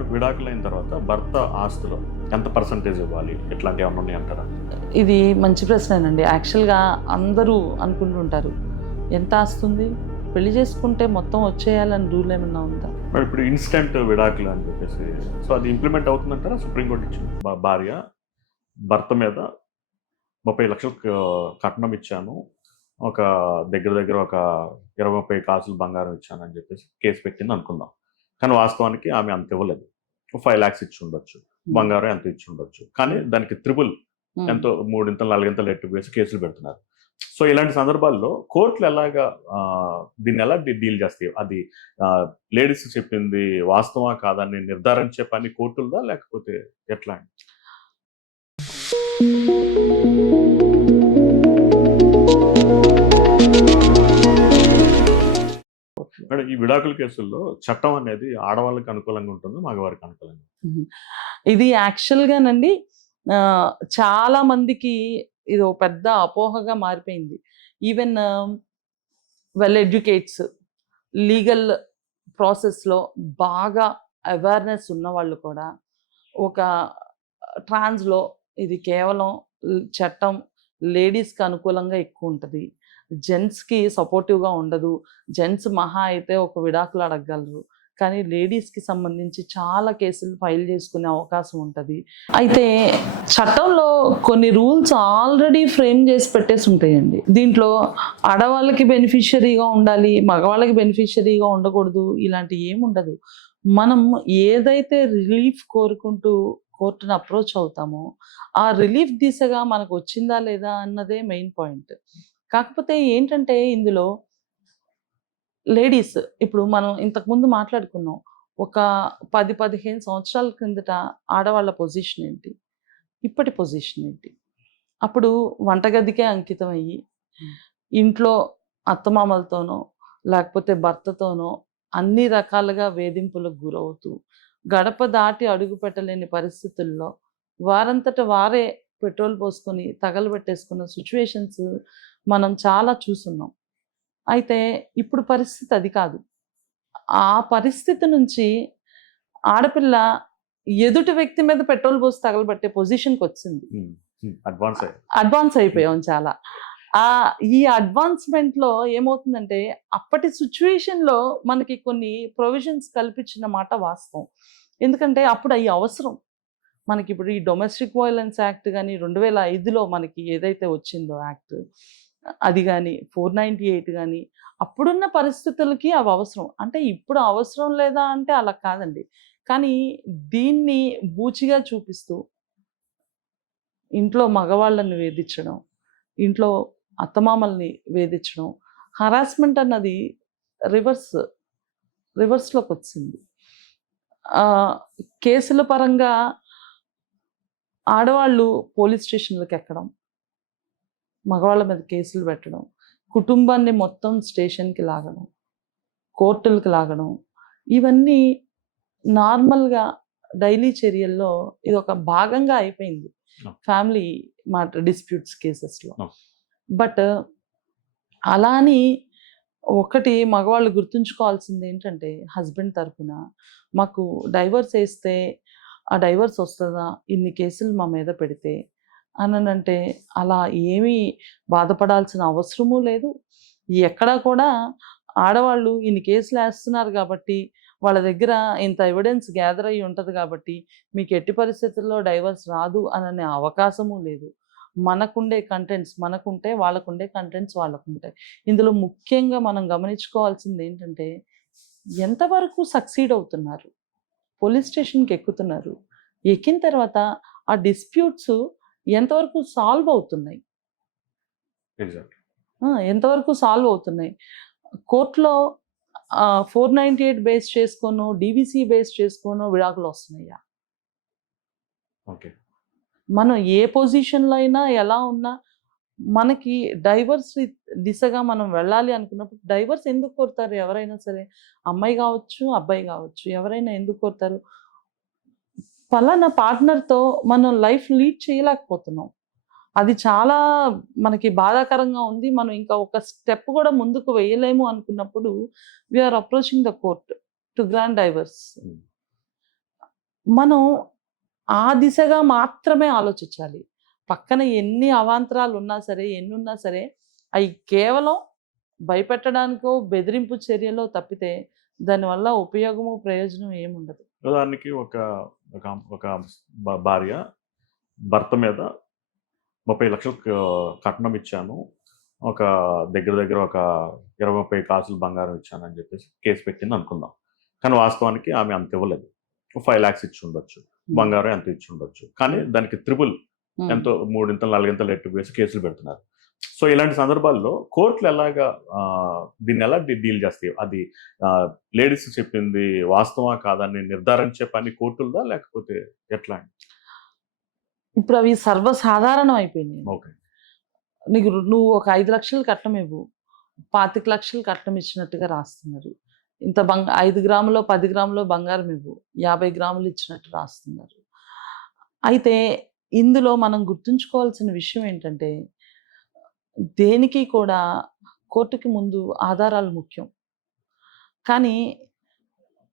Madam విడాకులైన తర్వాత భర్త ఆస్తులో ఎంత పర్సంటేజ్ ఇవ్వాలి? ఇట్లాంటివి ఏమన్నా ఉన్నాయి అంటారా? ఇది మంచి ప్రశ్నేనండి. యాక్చువల్గా అందరూ అనుకుంటుంటారు ఎంత ఆస్తుంది? పెళ్ళి చేసుకుంటే మొత్తం వచ్చేయాలని రూల్ ఏమన్నా ఉందా? మరి ఇప్పుడు ఇన్స్టెంట్ విడాకులు అని చెప్పేసి సో అది ఇంప్లిమెంట్ అవుతుందంటారా? సుప్రీంకోర్టు ఇచ్చింది భార్య భర్త మీద ముప్పై లక్షలు కట్నం ఇచ్చాను ఒక దగ్గర దగ్గర ఒక ఇరవై ముప్పై కాసులు బంగారం ఇచ్చాను అని చెప్పేసి కేసు పెట్టింది అనుకుందాం. కానీ వాస్తవానికి ఆమె అంత ఇవ్వలేదు. ఫైవ్ ల్యాక్స్ ఇచ్చి ఉండొచ్చు. బంగారం ఎంత ఇచ్చి ఉండొచ్చు. కానీ దానికి త్రిబుల్ Hmm. ఎంతో మూడింతలు నాలుగింతలు ఎట్టు వేసి కేసులు పెడుతున్నారు. సో ఇలాంటి సందర్భాల్లో కోర్టులు ఎలాగా దీన్ని ఎలా డీల్ చేస్తాయి? అది లేడీస్ చెప్పింది వాస్తవా కాదని నిర్ధారించే పని కోర్టులదా లేకపోతే ఎట్లా? మేడం ఈ విడాకుల కేసుల్లో చట్టం అనేది ఆడవాళ్ళకి అనుకూలంగా ఉంటుంది మగవారికి అనుకూలంగా ఇది యాక్చువల్గానండి చాలా మందికి ఇది ఒక పెద్ద అపోహగా మారిపోయింది. ఈవెన్ వెల్ ఎడ్యుకేట్స్ లీగల్ ప్రాసెస్లో బాగా అవేర్నెస్ ఉన్న వాళ్ళు కూడా ఒక ట్రాన్స్లో ఇది కేవలం చట్టం లేడీస్కి అనుకూలంగా ఎక్కువ ఉంటుంది. జెంట్స్కి సపోర్టివ్గా ఉండదు. జెంట్స్ మహా అయితే ఒక విడాకులు అడగగలరు. కానీ లేడీస్కి సంబంధించి చాలా కేసులు ఫైల్ చేసుకునే అవకాశం ఉంటుంది. అయితే చట్టంలో కొన్ని రూల్స్ ఆల్రెడీ ఫ్రేమ్ చేసి పెట్టేసి ఉంటాయండి. దీంట్లో ఆడవాళ్ళకి బెనిఫిషరీగా ఉండాలి మగవాళ్ళకి బెనిఫిషరీగా ఉండకూడదు ఇలాంటి ఏముండదు మనం ఏదైతే రిలీఫ్ కోరుకుంటూ కోర్టును అప్రోచ్ అవుతామో ఆ రిలీఫ్ దిశగా మనకు వచ్చిందా లేదా అన్నదే మెయిన్ పాయింట్. కాకపోతే ఏంటంటే ఇందులో లేడీస్ ఇప్పుడు మనం ఇంతకుముందు మాట్లాడుకున్నాం. ఒక పది పదిహేను సంవత్సరాల కిందట ఆడవాళ్ళ పొజిషన్ ఏంటి? ఇప్పటి పొజిషన్ ఏంటి? అప్పుడు వంటగదికే అంకితం అయ్యి ఇంట్లో అత్తమామలతోనో లేకపోతే భర్తతోనో అన్ని రకాలుగా వేధింపులకు గురవుతూ గడప దాటి అడుగు పెట్టలేని పరిస్థితుల్లో వారంతట వారే పెట్రోల్ పోసుకొని తగలబెట్టేసుకున్న సిచ్యువేషన్స్ మనం చాలా చూస్తున్నాం అయితే ఇప్పుడు పరిస్థితి అది కాదు. ఆ పరిస్థితి నుంచి ఆడపిల్ల ఎదుటి వ్యక్తి మీద పెట్రోల్ పోసి తగలబెట్టే పొజిషన్కి వచ్చింది. అడ్వాన్స్ అడ్వాన్స్ అయిపోయాం చాలా. ఆ ఈ అడ్వాన్స్మెంట్లో ఏమవుతుందంటే అప్పటి సిచ్యువేషన్లో మనకి కొన్ని ప్రొవిజన్స్ కల్పించిన మాట వాస్తవం. ఎందుకంటే అప్పుడు అవి అవసరం. మనకి ఇప్పుడు ఈ డొమెస్టిక్ వైలెన్స్ యాక్ట్ కానీ రెండు వేల ఐదులో మనకి ఏదైతే వచ్చిందో యాక్ట్ అది కానీ ఫోర్ నైంటీ ఎయిట్ కానీ అప్పుడున్న పరిస్థితులకి అవి అవసరం. అంటే ఇప్పుడు అవసరం లేదా అంటే అలా కాదండి. కానీ దీన్ని బూచిగా చూపిస్తూ ఇంట్లో మగవాళ్ళని వేధించడం ఇంట్లో అత్తమామల్ని వేధించడం హరాస్మెంట్ అన్నది రివర్స్ రివర్స్లోకి వచ్చింది కేసుల పరంగా ఆడవాళ్ళు పోలీస్ స్టేషన్లకు ఎక్కడం మగవాళ్ళ మీద కేసులు పెట్టడం కుటుంబాన్ని మొత్తం స్టేషన్కి లాగడం కోర్టులకు లాగడం ఇవన్నీ నార్మల్గా డైలీ చర్యల్లో ఇది ఒక భాగంగా అయిపోయింది. ఫ్యామిలీ మాట డిస్ప్యూట్స్ కేసెస్లో. బట్ అలా అని ఒకటి మగవాళ్ళు గుర్తుంచుకోవాల్సింది ఏంటంటే హస్బెండ్ తరపున మాకు డైవర్స్ వేస్తే ఆ డైవర్స్ వస్తుందా? ఇన్ని కేసులు మా మీద పెడితే. అని అంటే అలా ఏమీ బాధపడాల్సిన అవసరము లేదు. ఎక్కడా కూడా ఆడవాళ్ళు ఇన్ని కేసులు వేస్తున్నారు కాబట్టి వాళ్ళ దగ్గర ఇంత ఎవిడెన్స్ గ్యాదర్ అయ్యి ఉంటుంది కాబట్టి మీకు ఎట్టి పరిస్థితుల్లో డైవర్స్ రాదు అననే అవకాశము లేదు. మనకుండే కంటెంట్స్ మనకుంటే వాళ్ళకుండే కంటెంట్స్ వాళ్ళకుంటాయి. ఇందులో ముఖ్యంగా మనం గమనించుకోవాల్సింది ఏంటంటే ఎంతవరకు సక్సీడ్ అవుతున్నారు? పోలీస్ స్టేషన్కి ఎక్కుతున్నారు. ఎక్కిన తర్వాత ఆ డిస్ప్యూట్స్ ఎంతవరకు సాల్వ్ అవుతున్నాయి? ఎంతవరకు సాల్వ్ అవుతున్నాయి? కోర్టులో ఫోర్ నైంటీ ఎయిట్ బేస్ చేసుకోను డీవీసీ బేస్ చేసుకోను విడాకులు వస్తున్నాయా? ఓకే. మనం ఏ పొజిషన్లో అయినా ఎలా ఉన్నా మనకి డైవర్స్ దిశగా మనం వెళ్ళాలి అనుకున్నప్పుడు డైవర్స్ ఎందుకు కోరుతారు ఎవరైనా సరే? అమ్మాయి కావచ్చు అబ్బాయి కావచ్చు ఎవరైనా ఎందుకు కోరుతారు పలానా పార్ట్నర్తో మనం లైఫ్ లీడ్ చేయలేకపోతున్నాం. అది చాలా మనకి బాధాకరంగా ఉంది. మనం ఇంకా ఒక స్టెప్ కూడా ముందుకు వేయలేము అనుకున్నప్పుడు we're approaching the court to grant divorce. మనం ఆ దిశగా మాత్రమే ఆలోచించాలి. పక్కన ఎన్ని అవాంతరాలు ఉన్నా సరే ఎన్ని ఉన్నా సరే అవి కేవలం భయపెట్టడానికో బెదిరింపు చర్యలో తప్పితే దానివల్ల ఉపయోగము ప్రయోజనం ఏముండదు. ఉదాహరణకి ఒక ఒక భార్య భర్త మీద ముప్పై లక్షలు కట్నం ఇచ్చాను. ఒక దగ్గర దగ్గర ఒక ఇరవై ముప్పై కాసులు బంగారం ఇచ్చాను అని చెప్పేసి కేసు పెట్టింది అనుకుందాం. కానీ వాస్తవానికి ఆమె అంత ఇవ్వలేదు. ఫైవ్ ల్యాక్స్ ఇచ్చి ఉండొచ్చు. బంగారం ఎంత ఇచ్చి ఉండొచ్చు. కానీ దానికి త్రిబుల్ ఉమ్. ఎంతో మూడింతలు నాలుగింతలు ఎట్టు వేసి కేసులు పెడుతున్నారు. సో ఇలాంటి సందర్భాల్లో కోర్టులు ఎలాగా దీన్ని ఎలా డీల్ చేస్తాయి? అది లేడీస్ చెప్పింది వాస్తవా కాదని నిర్ధారించే పని కోర్టులదా లేకపోతే ఎట్లా? ఇప్పుడు అవి సర్వసాధారణం అయిపోయినాయి. ఓకే. నీకు నువ్వు ఒక ఐదు లక్షలు కట్నం ఇవ్వు. పాతిక లక్షలు కట్నం ఇచ్చినట్టుగా రాస్తున్నారు. ఇంత బంగ ఐదు గ్రాములో పది గ్రాములో బంగారం ఇవ్వు. యాభై గ్రాములు ఇచ్చినట్టు రాస్తున్నారు. అయితే ఇందులో మనం గుర్తుంచుకోవాల్సిన విషయం ఏంటంటే దేనికి కూడా కోర్టుకి ముందు ఆధారాలు ముఖ్యం. కానీ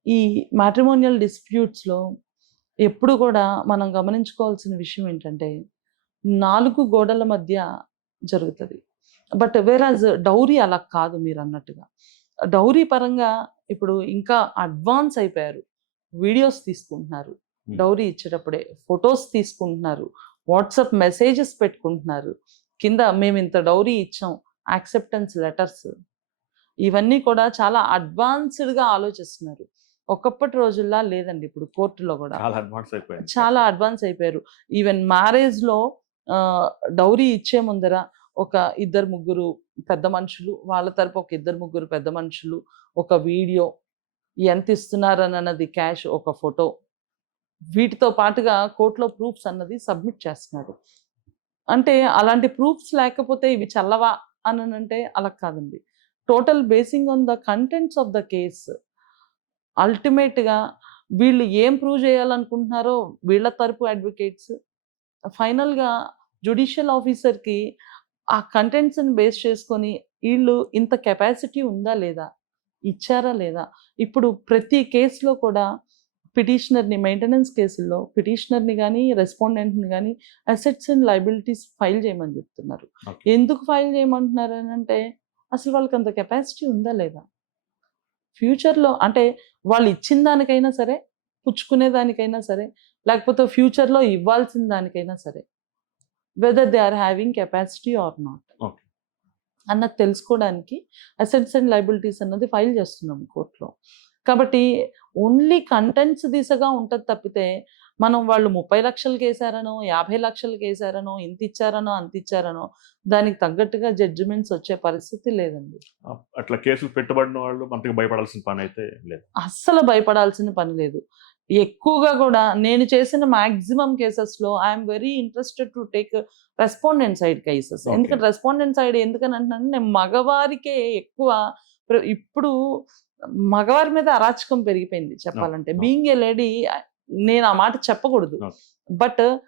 ఈ మ్యాట్రిమోనియల్ డిస్ప్యూట్స్లో ఎప్పుడు కూడా మనం గమనించుకోవాల్సిన విషయం ఏంటంటే నాలుగు గోడల మధ్య జరుగుతుంది. బట్ వేరాజ్ డౌరీ అలా కాదు మీరు అన్నట్టుగా. డౌరీ పరంగా ఇప్పుడు ఇంకా అడ్వాన్స్ అయిపోయారు. వీడియోస్ తీసుకుంటున్నారు. డౌరీ ఇచ్చేటప్పుడే ఫొటోస్ తీసుకుంటున్నారు. వాట్సాప్ మెసేజెస్ పెట్టుకుంటున్నారు. కింద మేము ఇంత డౌరీ ఇచ్చాం యాక్సెప్టెన్స్ లెటర్స్. ఇవన్నీ కూడా చాలా అడ్వాన్స్డ్గా ఆలోచిస్తున్నారు. ఒకప్పటి రోజుల్లా లేదండి ఇప్పుడు కోర్టులో కూడా. చాలా అడ్వాన్స్ అయిపోయింది చాలా అడ్వాన్స్ అయిపోయారు. ఈవెన్ మ్యారేజ్లో డౌరీ ఇచ్చే ముందర ఒక ఇద్దరు ముగ్గురు పెద్ద మనుషులు వాళ్ళ తరపు ఒక ఇద్దరు ముగ్గురు పెద్ద మనుషులు ఒక వీడియో ఎంత ఇస్తున్నారని అన్నది క్యాష్ ఒక ఫోటో. వీటితో పాటుగా కోర్టులో ప్రూఫ్స్ అన్నది సబ్మిట్ చేస్తున్నారు. అంటే అలాంటి ప్రూఫ్స్ లేకపోతే ఇవి చల్లవా అని అంటే అలా కాదండి. Total basing on the contents of the case అల్టిమేట్గా వీళ్ళు ఏం ప్రూవ్ చేయాలనుకుంటున్నారో వీళ్ళ తరపు అడ్వకేట్స్ ఫైనల్గా జుడిషియల్ ఆఫీసర్కి ఆ కంటెంట్స్ని బేస్ చేసుకొని వీళ్ళు ఇంత కెపాసిటీ ఉందా లేదా ఇచ్చారా లేదా? ఇప్పుడు ప్రతి కేసులో కూడా పిటిషనర్ని మెయింటెనెన్స్ కేసుల్లో పిటిషనర్ని కానీ రెస్పాండెంట్ని కానీ అసెట్స్ అండ్ లైబిలిటీస్ ఫైల్ చేయమని చెప్తున్నారు. ఎందుకు ఫైల్ చేయమంటున్నారు అని అంటే అసలు వాళ్ళకి అంత కెపాసిటీ ఉందా లేదా ఫ్యూచర్లో అంటే వాళ్ళు ఇచ్చిన దానికైనా సరే పుచ్చుకునే దానికైనా సరే లేకపోతే ఫ్యూచర్లో ఇవ్వాల్సిన దానికైనా సరే whether they are having capacity or not. అన్నది తెలుసుకోవడానికి అసెట్స్ అండ్ లైబిలిటీస్ అన్నది ఫైల్ చేస్తున్నాం కోర్టులో కాబట్టి ఓన్లీ కంటెంట్స్ దిశగా ఉంటుంది తప్పితే మనం వాళ్ళు ముప్పై లక్షలకి వేసారనో యాభై లక్షలకి వేసారనో ఇంత ఇచ్చారనో అంత ఇచ్చారనో దానికి తగ్గట్టుగా జడ్జిమెంట్స్ వచ్చే పరిస్థితి లేదండి. అట్లా కేసులు పెట్టబడిన వాళ్ళు మనకి భయపడాల్సిన పని అయితే లేదు. అస్సలు భయపడాల్సిన పని లేదు. ఎక్కువగా కూడా నేను చేసిన మాక్సిమం కేసెస్లో I'm very interested to take respondent side cases. ఎందుకంటే రెస్పాండెంట్ సైడ్ ఎందుకని అంటున్నాను నేను మగవారికే ఎక్కువ ఇప్పుడు మగవారి మీద అరాచకం పెరిగిపోయింది చెప్పాలంటే. బీయింగ్ ఏ లేడీ నేను ఆ మాట చెప్పకూడదు. బట్